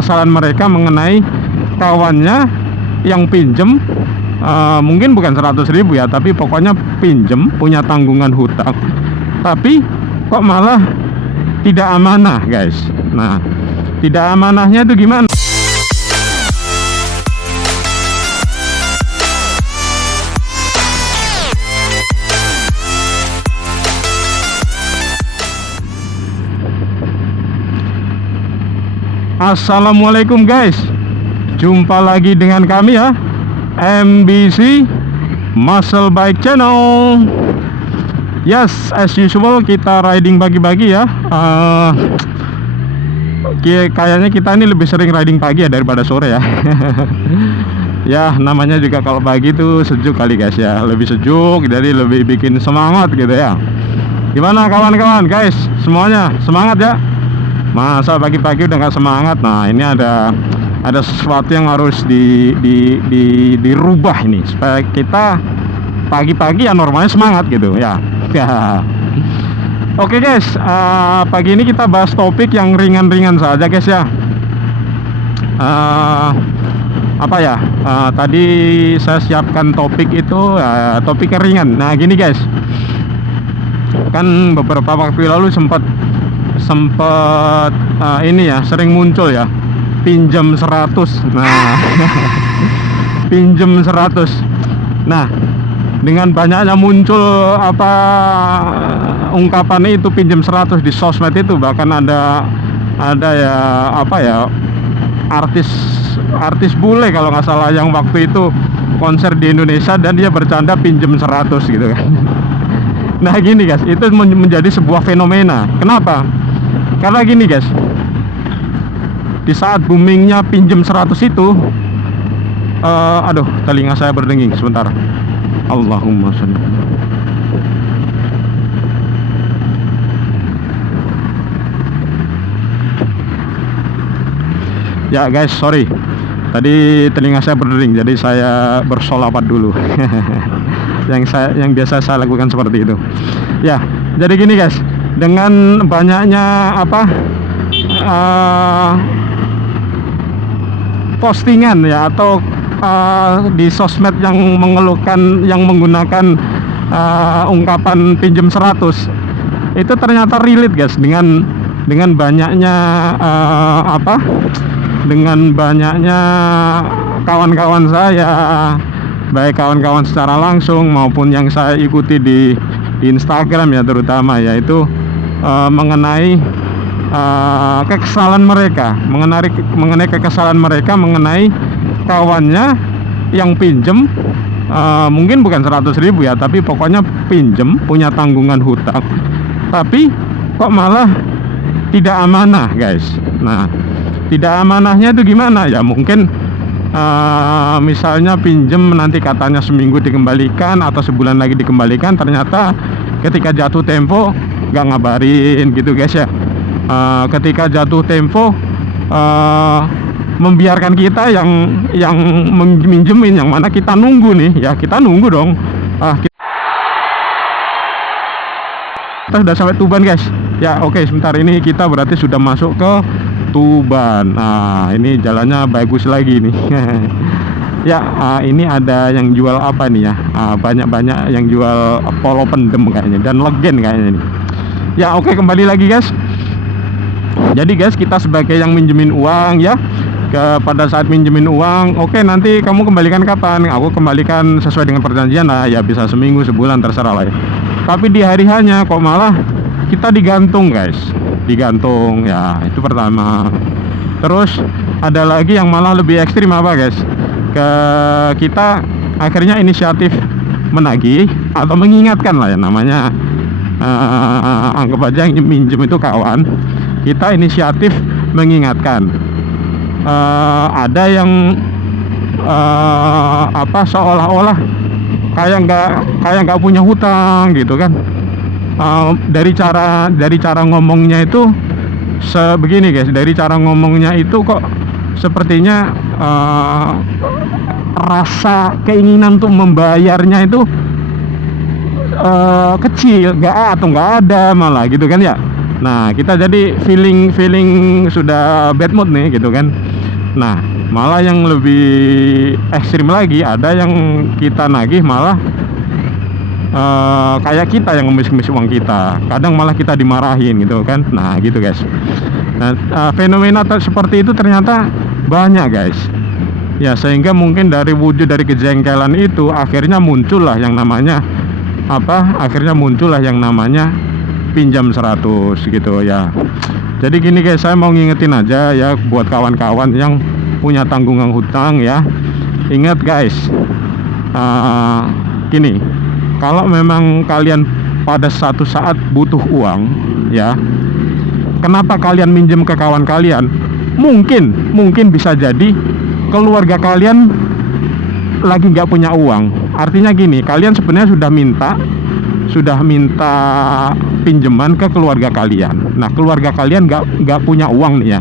kekesalan mereka mengenai kawannya yang pinjem, mungkin bukan 100.000 ya, tapi pokoknya pinjem, punya tanggungan hutang, tapi kok malah tidak amanah guys. Nah, tidak amanahnya itu gimana? Assalamualaikum guys, jumpa lagi dengan kami ya, MBC Muscle Bike Channel. Yes, as usual kita riding pagi-pagi ya. Kayaknya kita ini lebih sering riding pagi ya daripada sore ya. Ya namanya juga kalau pagi tuh sejuk kali guys ya, lebih sejuk jadi lebih bikin semangat gitu ya. Gimana kawan-kawan guys, semuanya semangat ya? Masa pagi-pagi udah nggak semangat? Nah ini ada sesuatu yang harus dirubah ini supaya kita pagi-pagi ya normalnya semangat gitu ya. Oke guys, pagi ini kita bahas topik yang ringan-ringan saja guys ya. Apa ya? Tadi saya siapkan topik itu topik yang ringan. Nah gini guys, kan beberapa waktu lalu sempat ini ya, sering muncul ya, pinjam 100. Nah pinjam 100. Nah dengan banyaknya muncul ungkapan itu pinjam 100 di sosmed itu, bahkan ada ya artis bule kalau nggak salah yang waktu itu konser di Indonesia dan dia bercanda pinjam 100 gitu kan. Nah gini guys, itu menjadi sebuah fenomena. Kenapa? Karena gini guys, di saat boomingnya pinjam 100 itu, aduh telinga saya berdenging sebentar. Allahumma sholli. Ya guys, sorry, tadi telinga saya berdering, jadi saya bersolawat dulu. yang biasa saya lakukan seperti itu. Ya, jadi gini guys, dengan banyaknya postingan ya atau di sosmed yang mengeluhkan, yang menggunakan ungkapan pinjam 100 itu ternyata relate guys dengan banyaknya dengan banyaknya kawan-kawan saya, baik kawan-kawan secara langsung maupun yang saya ikuti di Instagram ya, terutama yaitu mengenai kekesalan mereka, mengenai kekesalan mereka mengenai kawannya yang pinjem, mungkin bukan 100.000 ya, tapi pokoknya pinjem, punya tanggungan hutang, tapi kok malah tidak amanah guys. Nah tidak amanahnya itu gimana ya? Mungkin misalnya pinjem nanti katanya seminggu dikembalikan atau sebulan lagi dikembalikan, ternyata ketika jatuh tempo nggak ngabarin gitu guys ya. Ketika jatuh tempo membiarkan kita yang minjemin, yang mana kita nunggu nih ya, kita nunggu dong. Kita sudah sampai Tuban guys ya. Oke, sebentar, ini kita berarti sudah masuk ke Tuban. Nah ini jalannya bagus lagi nih. Ya ini ada yang jual apa nih ya, banyak yang jual polo pendem kayaknya dan legen kayaknya nih ya. Oke, kembali lagi guys. Jadi guys, kita sebagai yang minjemin uang ya, pada saat minjemin uang, oke, nanti kamu kembalikan kapan? Aku kembalikan sesuai dengan perjanjian lah ya, bisa seminggu, sebulan, terserah lah ya. Tapi di hari hanya kok malah kita digantung guys, digantung ya, itu pertama. Terus ada lagi yang malah lebih ekstrim apa guys, kita akhirnya inisiatif menagih atau mengingatkan lah ya, namanya anggap aja yang minjem itu kawan, kita inisiatif mengingatkan. Ada yang seolah-olah kayak nggak punya hutang gitu kan. Dari cara ngomongnya itu sebegini guys, dari cara ngomongnya itu kok sepertinya rasa keinginan untuk membayarnya itu kecil, nggak ada malah gitu kan ya. Nah, kita jadi feeling sudah bad mood nih gitu kan. Nah, malah yang lebih ekstrim lagi, ada yang kita nagih malah kayak kita yang ngemis-ngemis uang kita, kadang malah kita dimarahin gitu kan. Nah gitu guys. Nah, fenomena seperti itu ternyata banyak guys ya, sehingga mungkin dari wujud dari kejengkelan itu akhirnya muncullah yang namanya pinjam 100 gitu ya. Jadi gini guys, saya mau ngingetin aja ya buat kawan-kawan yang punya tanggungan hutang ya. Ingat guys, gini, kalau memang kalian pada satu saat butuh uang ya, kenapa kalian minjem ke kawan kalian? Mungkin bisa jadi keluarga kalian lagi nggak punya uang. Artinya gini, kalian sebenarnya sudah minta pinjaman ke keluarga kalian. Nah, keluarga kalian nggak punya uang nih ya,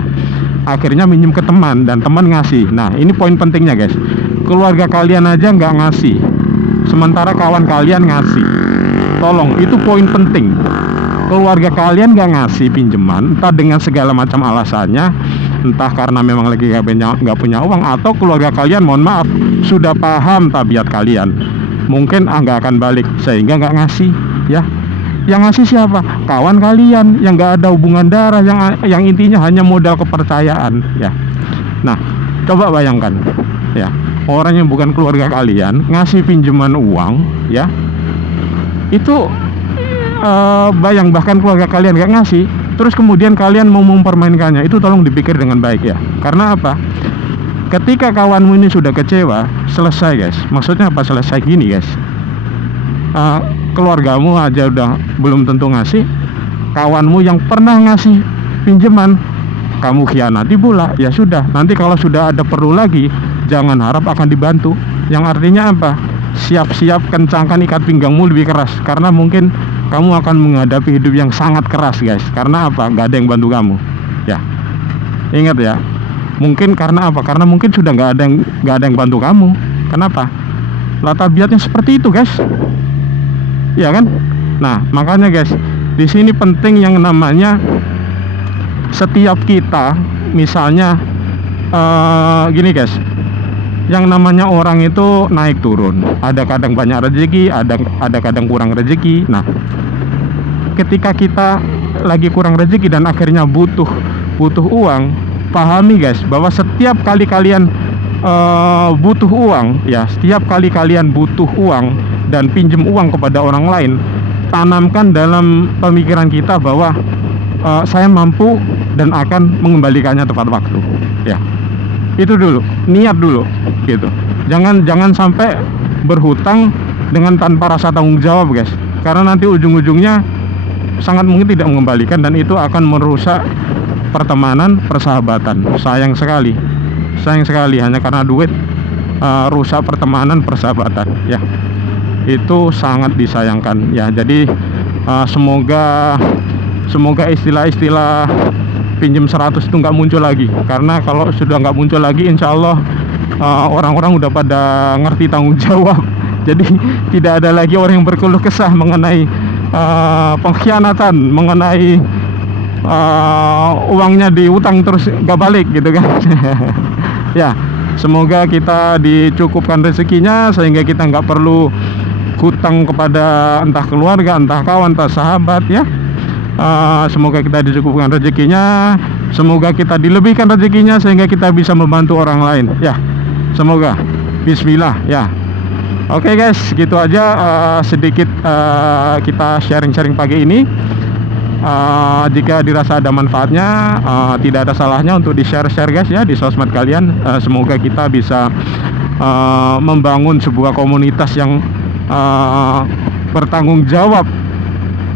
akhirnya minjem ke teman dan teman ngasih. Nah, ini poin pentingnya guys, keluarga kalian aja nggak ngasih, sementara kawan kalian ngasih. Tolong, itu poin penting. Keluarga kalian gak ngasih pinjaman, entah dengan segala macam alasannya, entah karena memang lagi gak punya uang, atau keluarga kalian, mohon maaf, sudah paham tabiat kalian, mungkin gak akan balik sehingga gak ngasih ya. Yang ngasih siapa? Kawan kalian yang gak ada hubungan darah, yang intinya hanya modal kepercayaan ya. Nah, coba bayangkan ya, orang yang bukan keluarga kalian ngasih pinjaman uang ya, itu bahkan keluarga kalian gak ngasih, terus kemudian kalian mau mempermainkannya, itu tolong dipikir dengan baik ya. Karena apa? Ketika kawanmu ini sudah kecewa, selesai guys. Maksudnya apa selesai? Gini guys, keluargamu aja udah belum tentu ngasih, kawanmu yang pernah ngasih pinjaman kamu khianati pula, ya sudah, nanti kalau sudah ada perlu lagi, jangan harap akan dibantu. Yang artinya apa? Siap-siap kencangkan ikat pinggangmu lebih keras, karena mungkin kamu akan menghadapi hidup yang sangat keras guys. Karena apa? Gak ada yang bantu kamu ya. Ingat ya, mungkin karena apa? Karena mungkin sudah gak ada yang bantu kamu. Kenapa? Lah tabiatnya seperti itu guys, ya kan? Nah makanya guys, di sini penting yang namanya setiap kita, misalnya gini guys, yang namanya orang itu naik turun, ada kadang banyak rezeki, ada kadang kurang rezeki. Nah, ketika kita lagi kurang rezeki dan akhirnya butuh uang, pahami guys bahwa setiap kali kalian butuh uang ya, setiap kali kalian butuh uang dan pinjam uang kepada orang lain, tanamkan dalam pemikiran kita bahwa saya mampu dan akan mengembalikannya tepat waktu ya. Itu dulu, niat dulu gitu. Jangan sampai berhutang dengan tanpa rasa tanggung jawab guys, karena nanti ujung-ujungnya sangat mungkin tidak mengembalikan, dan itu akan merusak pertemanan, persahabatan. Sayang sekali hanya karena duit rusak pertemanan, persahabatan ya. Itu sangat disayangkan ya. Jadi semoga istilah-istilah pinjam 100 itu nggak muncul lagi, karena kalau sudah nggak muncul lagi, insya Allah orang-orang udah pada ngerti tanggung jawab. Jadi tidak ada lagi orang yang berkeluh kesah mengenai pengkhianatan, mengenai uangnya diutang terus nggak balik gitu kan. Ya, semoga kita dicukupkan rezekinya sehingga kita nggak perlu hutang kepada entah keluarga, entah kawan, entah sahabat ya. Semoga kita dicukupkan rezekinya, semoga kita dilebihkan rezekinya sehingga kita bisa membantu orang lain ya. Semoga, bismillah ya. Oke guys, gitu aja sedikit kita sharing-sharing pagi ini. Jika dirasa ada manfaatnya, tidak ada salahnya untuk di-share guys ya di sosmed kalian. Semoga kita bisa membangun sebuah komunitas yang bertanggung jawab.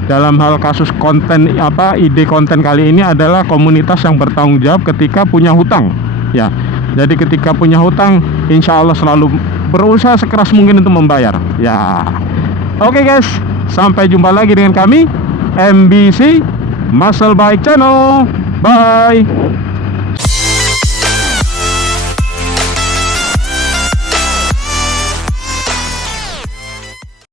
Dalam hal kasus konten ide konten kali ini adalah komunitas yang bertanggung jawab ketika punya hutang ya. Jadi ketika punya hutang, insya Allah selalu berusaha sekeras mungkin untuk membayar ya. Oke guys, sampai jumpa lagi dengan kami MBC Muscle Bike Channel. Bye.